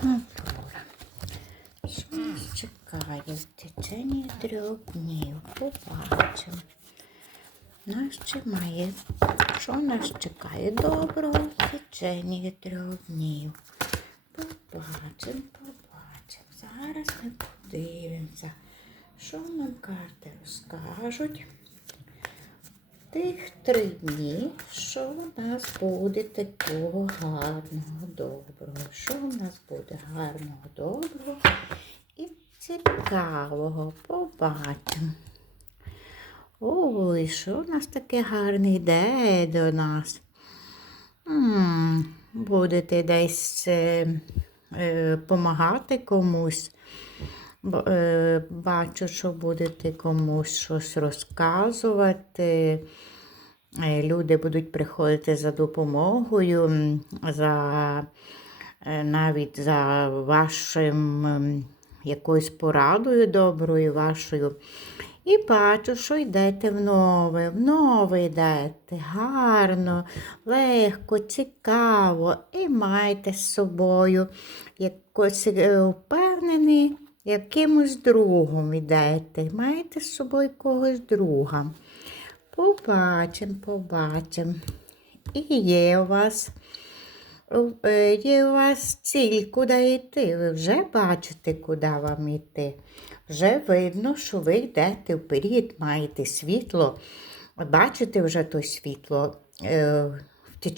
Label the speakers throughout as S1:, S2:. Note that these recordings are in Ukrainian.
S1: Флора, що нас чекає в течение трьох днів? Побачимо. Нас чекає, що нас чекає доброго в течение трьох днів. Побачимо, побачимо. Зараз ми подивимося, що нам карти розкажуть. Тих три дні, що у нас буде такого гарного, доброго, що у нас буде гарного, доброго і цікавого. Побачимо. Ой, що у нас таке гарне йде до нас? М, Будете десь е, е, помагати комусь. Е, Бачу, що будете комусь щось розказувати. Е, Люди будуть приходити за допомогою, за, е, навіть за вашим якоюсь порадою доброю вашою. І бачу, що йдете в нове, в нове йдете, гарно, легко, цікаво, і маєте з собою якось впевнений, якимось другом йдете, маєте з собою когось друга. Побачимо, побачимо. І є у вас. е, Є у вас ціль, куди йти. Ви вже бачите, куди вам йти. Вже видно, що ви йдете вперед, маєте світло. Бачите вже то світло. Е,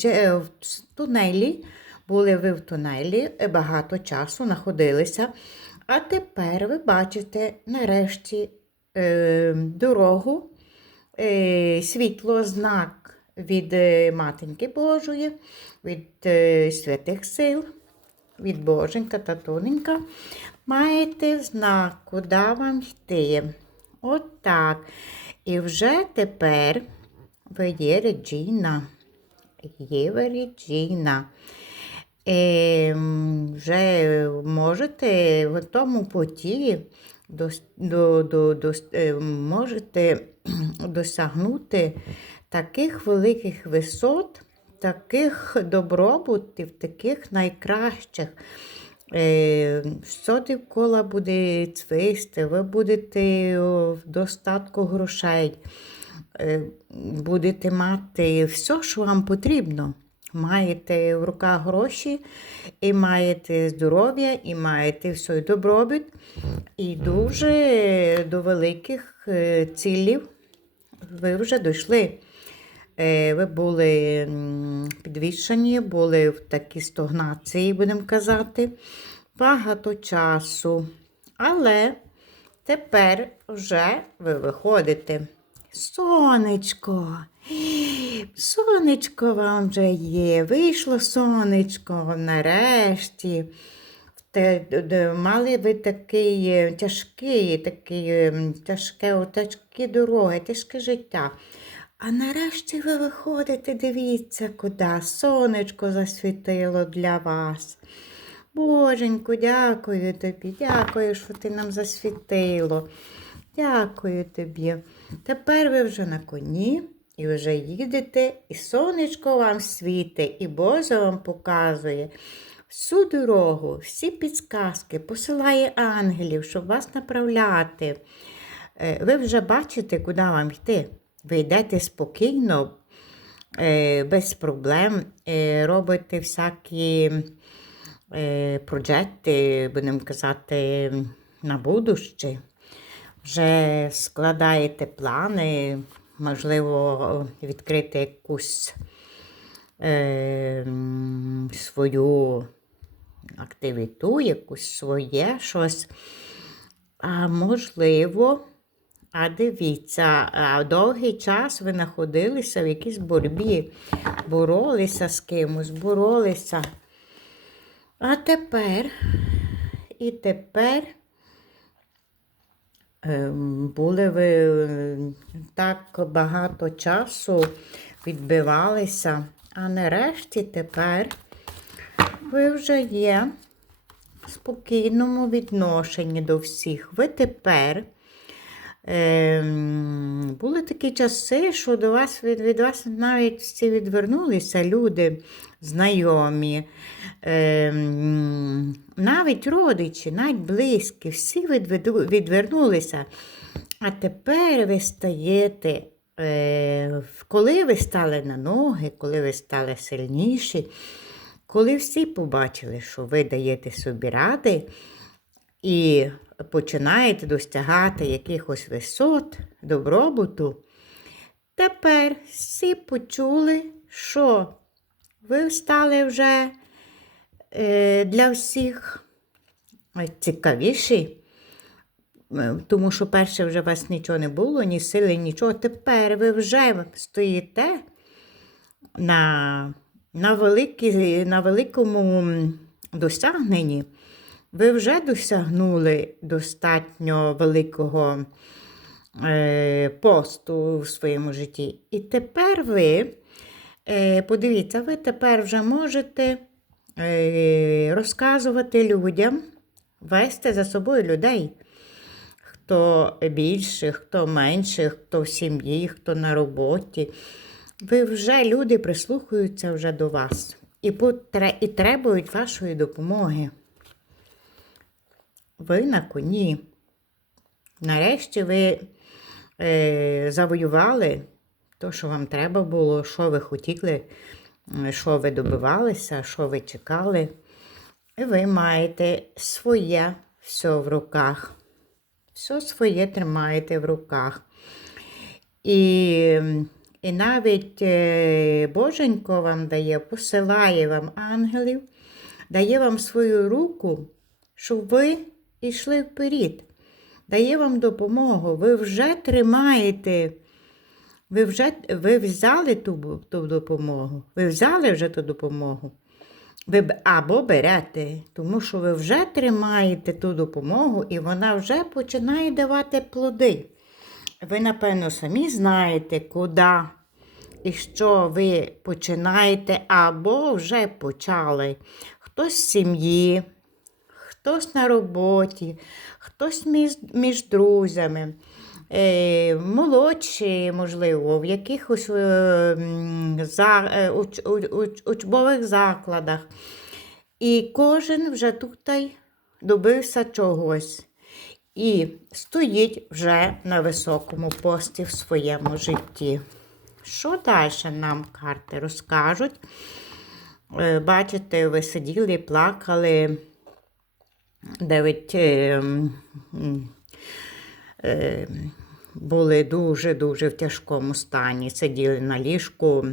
S1: е, в тунелі, були ви в тунелі, багато часу знаходилися. А тепер ви бачите нарешті е, дорогу, е, світло, знак від е, Матінки Божої, від е, святих сил, від Боженька та Тоненька. Маєте знак, куди вам йти. От так. І вже тепер ви є Реджіна. Є Реджіна. Ем, вже можете в тому поті дос- до, до, до, е, можете досягнути таких великих висот, таких добробутів, таких найкращих. Е, Все довкола буде цвисти, ви будете в достатку грошей, е, будете мати все, що вам потрібно. Маєте в руках гроші, і маєте здоров'я, і маєте все добробіт, і дуже до великих е, цілів ви вже дійшли. Е, Ви були підвішені, були в такій стогнації, будемо казати, багато часу. Але тепер вже ви виходите. Сонечко, сонечко вам вже є, вийшло сонечко нарешті. Мали ви такий е, тяжкий, такий, е, тяжке, тяжкі дороги, тяжке життя. А нарешті ви виходите, дивіться, куди сонечко засвітило для вас. Боженьку, дякую тобі, дякую, що ти нам засвітило. Дякую тобі. Тепер ви вже на коні і вже їдете, і сонечко вам світить, і Боже вам показує всю дорогу, всі підсказки, посилає ангелів, щоб вас направляти. Е, Ви вже бачите, куди вам йти. Ви йдете спокійно, е, без проблем, е, робите всякі е, будемо казати, на будуще. Вже складаєте плани, можливо, відкрити якусь е, свою активіту, якусь своє щось. А можливо, а дивіться, а довгий час ви знаходилися в якійсь боротьбі, боролися з кимось, боролися. А тепер, і тепер були ви е, так багато часу відбивалися, а нарешті тепер ви вже є в спокійному відношенні до всіх. Ви тепер Ем, були такі часи, що до вас від, від вас навіть всі відвернулися люди знайомі, ем, навіть родичі, навіть близькі, всі відведу, відвернулися. А тепер ви стаєте, е, коли ви стали на ноги, коли ви стали сильніші, коли всі побачили, що ви даєте собі ради і починаєте достигати якихось висот, добробуту, тепер всі почули, що ви стали вже е, для всіх цікавіші. Е, Тому що перше вже у вас нічого не було, ні сили, нічого. Тепер ви вже стоїте на, на, великі, на великому досягненні. Ви вже досягнули достатньо великого е, посту в своєму житті. І тепер ви, е, подивіться, ви тепер вже можете е, розказувати людям, вести за собою людей хто більше, хто менше, хто в сім'ї, хто на роботі. Ви вже люди прислухаються вже до вас і, і требують вашої допомоги. Ви на коні. Нарешті ви е, завоювали те, що вам треба було, що ви хотіли, що ви добивалися, що ви чекали. І ви маєте своє все в руках все своє тримаєте в руках. І, і навіть е, Боженько вам дає, посилає вам ангелів, дає вам свою руку, щоб ви йшли вперед. Дає вам допомогу. Ви вже тримаєте, ви вже ви взяли ту, ту допомогу. Ви взяли вже ту допомогу. Ви або берете, тому що ви вже тримаєте ту допомогу, і вона вже починає давати плоди. Ви, напевно, самі знаєте, куди і що ви починаєте, або вже почали. Хтось з сім'ї, хтось на роботі, хтось між, між друзями. Е, молодші, можливо, в якихось е, е, уч, уч, уч, учбових закладах. І кожен вже тут добився чогось. І стоїть вже на високому пості в своєму житті. Що далі нам карти розкажуть? Бачите, ви сиділи, плакали, дев'ять е, м, м, е, були дуже-дуже в тяжкому стані, сиділи на ліжку,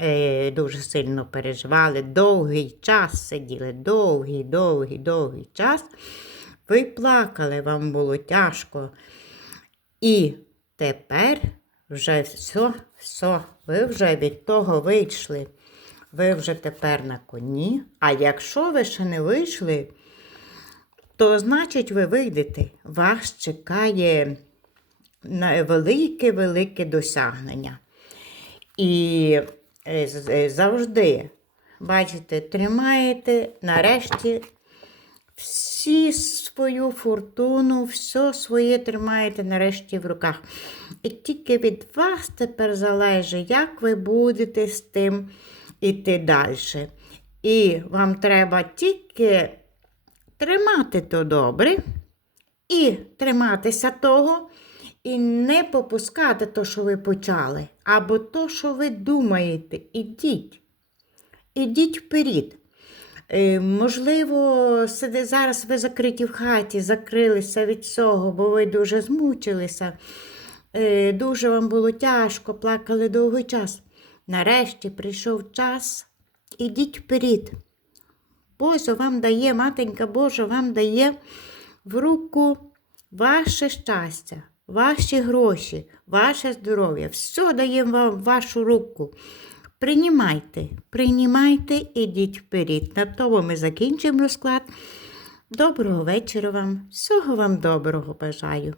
S1: е, дуже сильно переживали, довгий час сиділи, довгий, довгий, довгий час. Ви плакали, вам було тяжко. І тепер вже все, все, ви вже від того вийшли. Ви вже тепер на коні. А якщо ви ще не вийшли, то значить ви вийдете. Вас чекає велике-велике досягнення. І е, е, завжди, бачите, тримаєте нарешті всі свою фортуну, все своє тримаєте нарешті в руках. І тільки від вас тепер залежить, як ви будете з тим іти далі. І вам треба тільки тримати то добре і триматися того, і не попускати то, що ви почали, або то, що ви думаєте. Ідіть. Ідіть вперед. Е, можливо, зараз ви закриті в хаті, закрилися від цього, бо ви дуже змучилися. Е, дуже вам було тяжко, плакали довгий час. Нарешті прийшов час, ідіть вперед. Боже вам дає, матенька Божа вам дає в руку ваше щастя, ваші гроші, ваше здоров'я. Все дає вам в вашу руку. Приймайте, приймайте, ідіть вперед. На тому ми закінчимо розклад. Доброго вечора вам, всього вам доброго бажаю.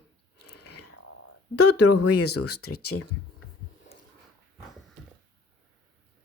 S1: До другої зустрічі!